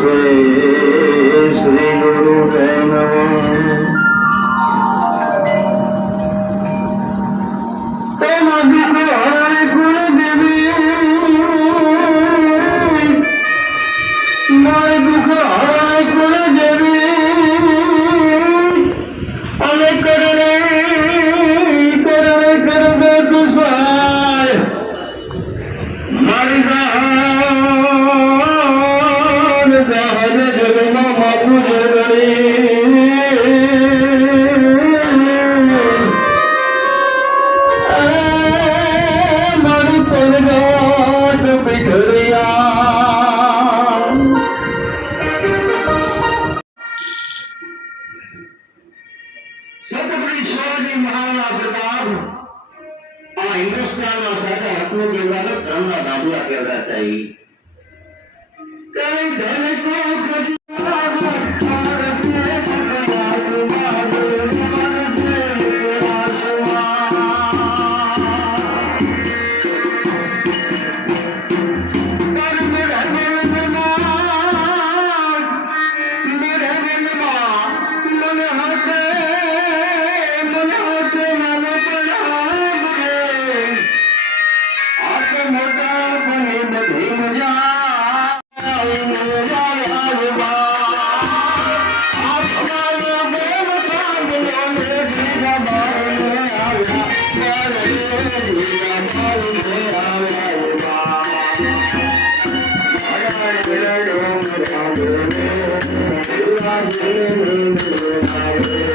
Shri Shri Guru Dhanavan મહારાજના આ હિન્દુસ્તાનમાં સાથે હકનું કહેવાને ધર્મના દાદલા કહેવાતા ઈ. કઈ ધન કો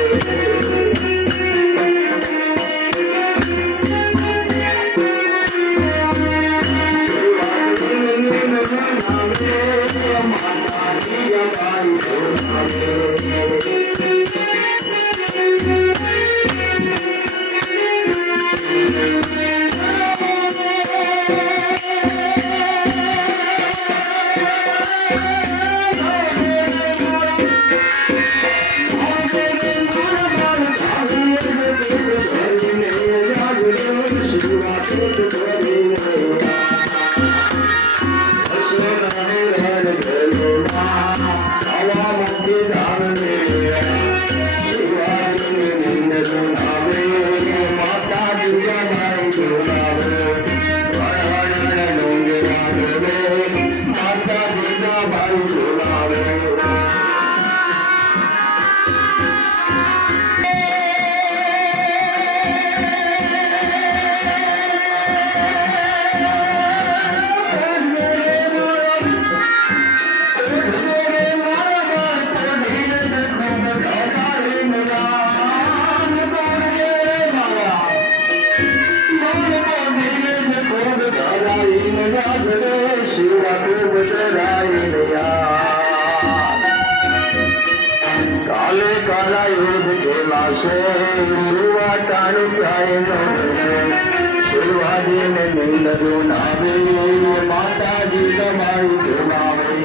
કાલે કેલા છે સુવા ટાણ ક્યાંય ન શિવાજી ને નિંદરું નાવે માતાજી તમારી ગુનાવે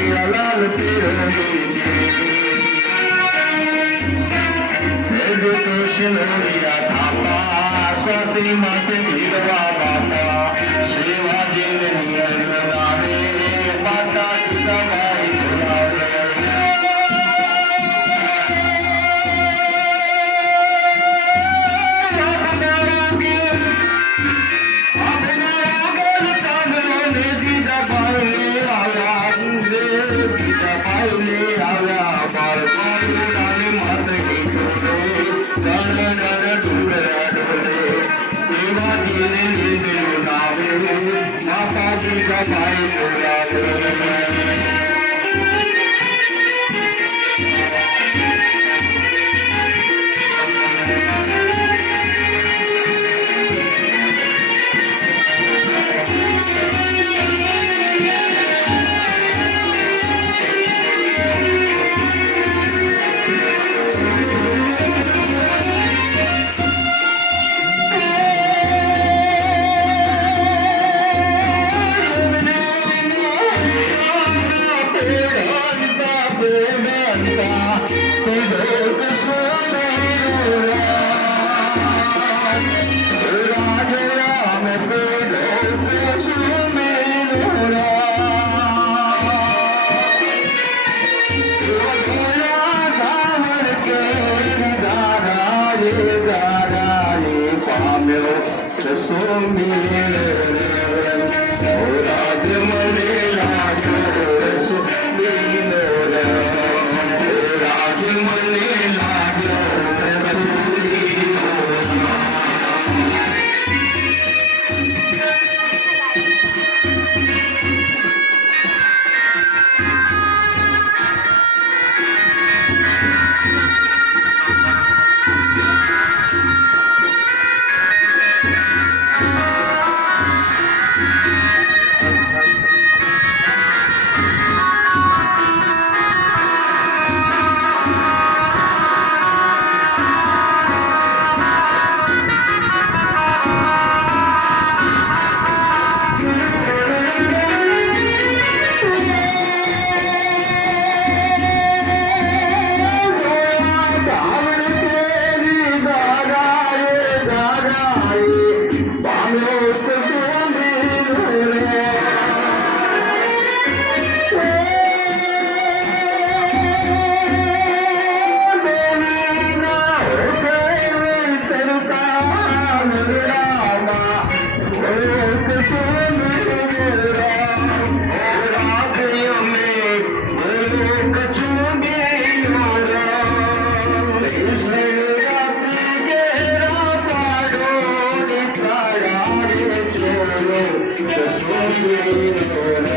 શિવાજી ને નિંદરું નાવે માતાજી તમારી ગુનાવે લાલ સતી માટે Thank you. Kita. just when you were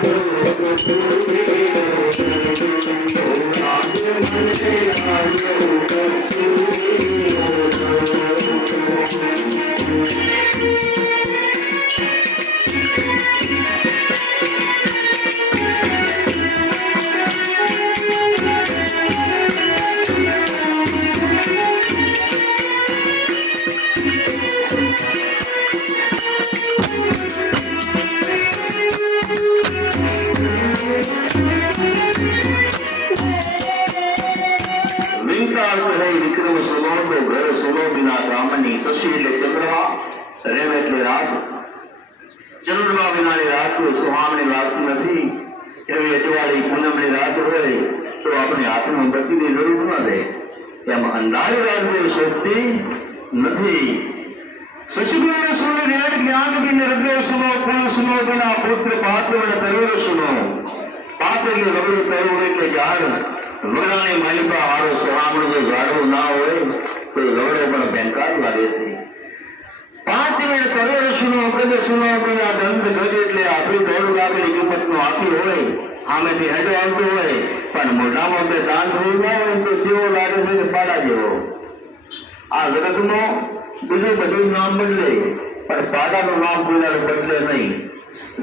Thank you. આપણે હાથમાં બત્તીની જરૂર ન રહે એમ અંધારી રાત શક્તિ નથી. શશિગુણ જ્ઞાન બિન હૃદય સુનો કુલ સુનો બિના પુત્ર પાત્ર તરુણ સુનો પાત્ર ને વગડું તરુણ એટલે ઝાડ વગડાની માલિકા હારો સોહામણું જો ઝાડવું ના હોય, તો એ પણ બેંકાર લાગે છે. પાંચ મિનિટ કરોડ સુનો કદ સુનો આ દંત ગજ એટલે આપણી દોઢ લાખની કિંમતનો હાથી હોય. આમેથી હજુ આવતો હોય, પણ મોઢામાં બે દાંત હોય ના હોય તો જેવો લાગે છે પાડા જેવો? આ જગતમાં બીજું બધું નામ બદલે, પણ પાડાનું નામ બોલાવે બદલે નહીં.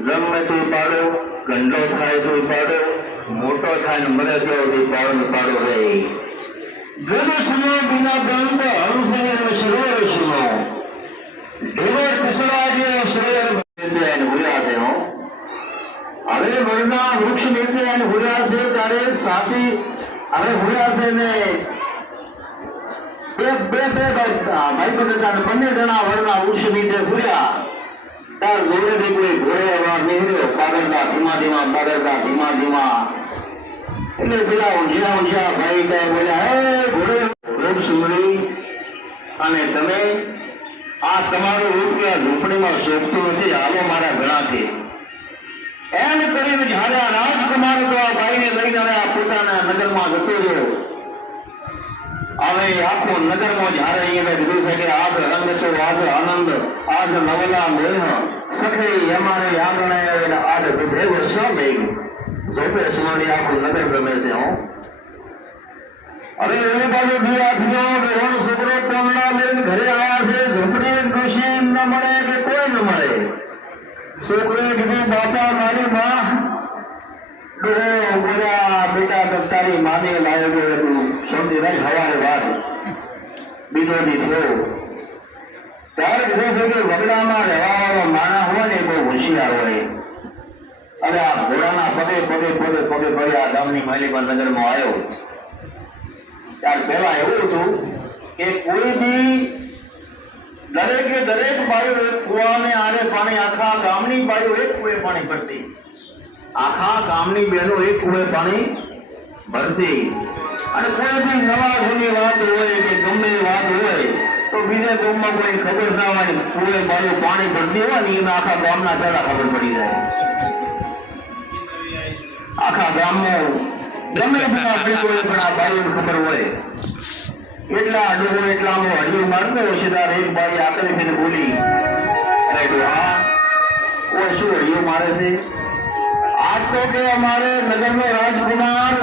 જન્મે તો પાડો, ગંડો થાય તો પાડો, મોટો થાય ને મરે તો પાડો પાડો રહે. ગમે સુનો બિના દંત હંસને સરોવર સુનો કુશળા જે શરીર ભૂલ્યા છે, હો. હવે વડના વૃક્ષ નીચે અને ભૂલ્યા છે ત્યારે સાથી, હવે ભૂલ્યા છે ને બે બે બે ભાઈ બંધ બંને જણા વડના વૃક્ષ નીચે ભૂલ્યા તાર જોડેથી કોઈ ઘોડે અવાર નીકળ્યો પાગલતા ધીમા પાગલતા ધીમા ધીમા એટલે પેલા ઊંઝા ઊંઝા ભાઈ કહે બોલ્યા, હે ઘોડે રોગ સુમરી અને તમે આ તમારું રૂપ કે ઝૂંપડીમાં શોભતું નથી? આવો મારા ઘણાથી. એમ કરીને જ્યારે આ રાજકુમાર તો આ ભાઈને લઈને હવે આ પોતાના નગરમાં જતો રહ્યો. હવે આખો નગરમાં જ્યારે અહીંયા કીધું છે કે આજ રંગ છો, આજ આનંદ, આજ નવલા મેહ. સખે અમારે આંગણે આજ દુધે વર્ષો મેઘ જોપે સુમાની આખું નગર ગમે છે, હું. હવે એની બાજુ દિયાસનો બેહોન છોકરો કોમના લઈને ઘરે આવ્યા છે. ઝૂંપડી ખુશી ન મળે કે કોઈ ન મળે. છોકરે કીધું બાપા મારી માં. ડોહો બોલ્યા બેટા માને લાવ્યો ગયો તું સમજી રહી હવારે બીજો દી થયો. ત્યારે કીધું છે કે વગડામાં રહેવા વાળો માણા હોય ને બહુ હોશિયાર હોય. હવે આ ઘોડાના પગે પગે પગે પગે પગે આ ગામની નગરમાં આવ્યો. ત્યાર પહેલા એવું હતું કે કોઈ બી દરેકે દરેક બાયું એક કુવાને આડે પાણી, આખા ગામની બાયું એક કુએ પાણી ભરતી. આખા ગામની બહેનો એક કુએ પાણી ભરતી. અને કોઈ બી નવા જૂની વાત હોય કે ગમે વાત હોય, તો બીજા ગામમાં કોઈ ખબર ના હોય કુએ બાયું પાણી ભરતી હોય ને એને આખા ગામના પહેલા ખબર પડી જાય. આખા ગામમાં ગમે પણ આ બાઈઓને ખબર હોય. એટલા અડુઓ એટલામાં હડિયું મારતો ઓછીદાર એક બાઈ આકરી થઈને બોલી અરે ડોહા ઓય શું હડિયું મારે છે આજ તો કે અમારે નગરનો રાજકુમાર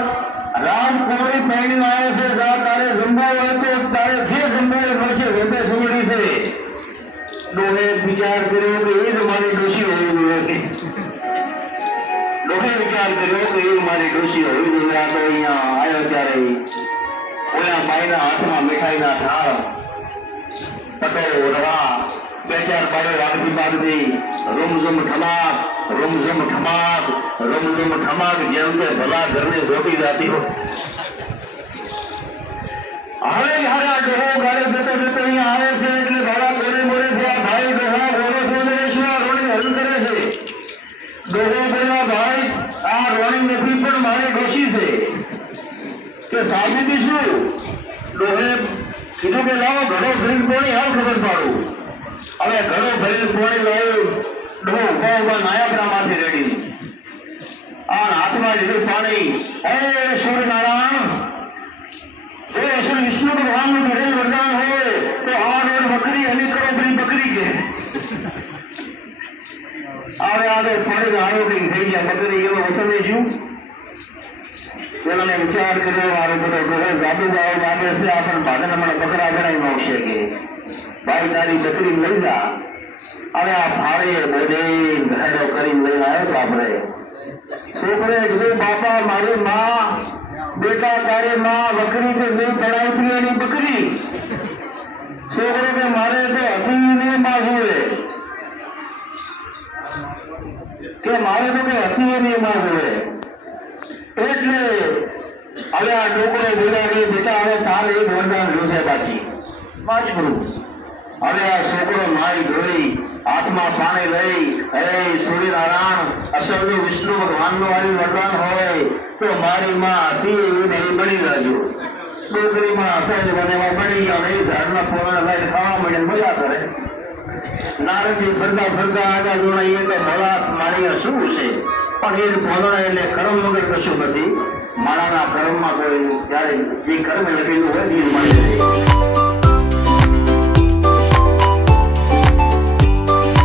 રાજકુમારી પહેણી આવ્યો છે જા તારે જમવા હોય તો તારે જે જમવા હોય મળશે રોતે સુમડી છે ડોહે વિચાર કર્યો કે એ જ મારી ડોશી હોવી જોઈએ ડોહે વિચાર કર્યો કે એ મારી ડોશી હોવી જોઈએ આ તો અહીંયા આવ્યો ત્યારે ઓલા બાઈના હાથમાં મીઠાઈના થાળ પટેલ ઓઢવા બે ચાર બાયો રાખતી બાંધી. રૂમઝુમ ઠમાક રૂમઝુમ ઠમાક રૂમઝુમ ઠમાક જેમ કે ભલા ઘરને જોતી જાતી હવે આ ડોહો ગાળે જતો જતો અહીંયા આવે છે એટલે ભાડા મોરે મોરે થયા ભાઈ ડોહા ઘોડો છો ને શું આ રોણી હરણ કરે છે ડોહો બોલ્યા ભાઈ આ રોણી નથી પણ મારી ડોશી છે કે સાબિતી શું ડોહે કીધું કે લાવો, ઘણો ભરીને પોણી હાલ ખબર પાડું. હવે ઘણો ભરીને પોણી લાવ્યું ડો ઊભા ઊભા નાયાપરા માંથી રેડી. આ હાથમાં લીધું પાણી. હે સૂર્યનારાયણ જો અસલ વિષ્ણુ ભગવાનનું ઘરેલું વરદાન હોય, તો આ રોડ બકરી હની કરો ભરી બકરી કે. આવે આવે પાણી કઈ થઈ ગયા, બકરી એવો વસમે જ્યું ગાળો લાગે છે આ પણ ભાગને મને બકરા ગણાઈ આવશે કે. ભાઈ તારી લઈ જા. હવે આ ફાળે બોધે ઘરેડો બેટા, તારી માં બકરી કે નહીં પડાવતી એની બકરી. છોકરો કે મારે તો હતી ને માં જોવે કે મારે તો કે હતી એની માં જોવે એટલે હવે આ છોકરો બોલ્યા કે બેટા, હવે તાર એક વરદાન જોશે બાકી બાજુ હવે આ છોકરો માય ધોઈ, હાથમાં પાણી લઈ, હે, સૂર્યનારાયણ, અસલનું વિષ્ણુ ભગવાનનું વાળી વરદાન હોય, તો મારી માં હતી એવી ને બની રહેજો. છોકરીમાં હતા મને એમાં બની ગયા. નહીં ઝાડના પોતાના લઈને ખાવા મળે, મજા કરે. નારંગી ફરતા ફરતા આગળ જોડાઈએ તો મોડા મારી શું છે? પણ એ ભોંદણા એટલે કર્મ વગર કશું નથી. માણાના કર્મમાં કોઈ ત્યારે જે કર્મ લખેલું હોય એ મળી રહે.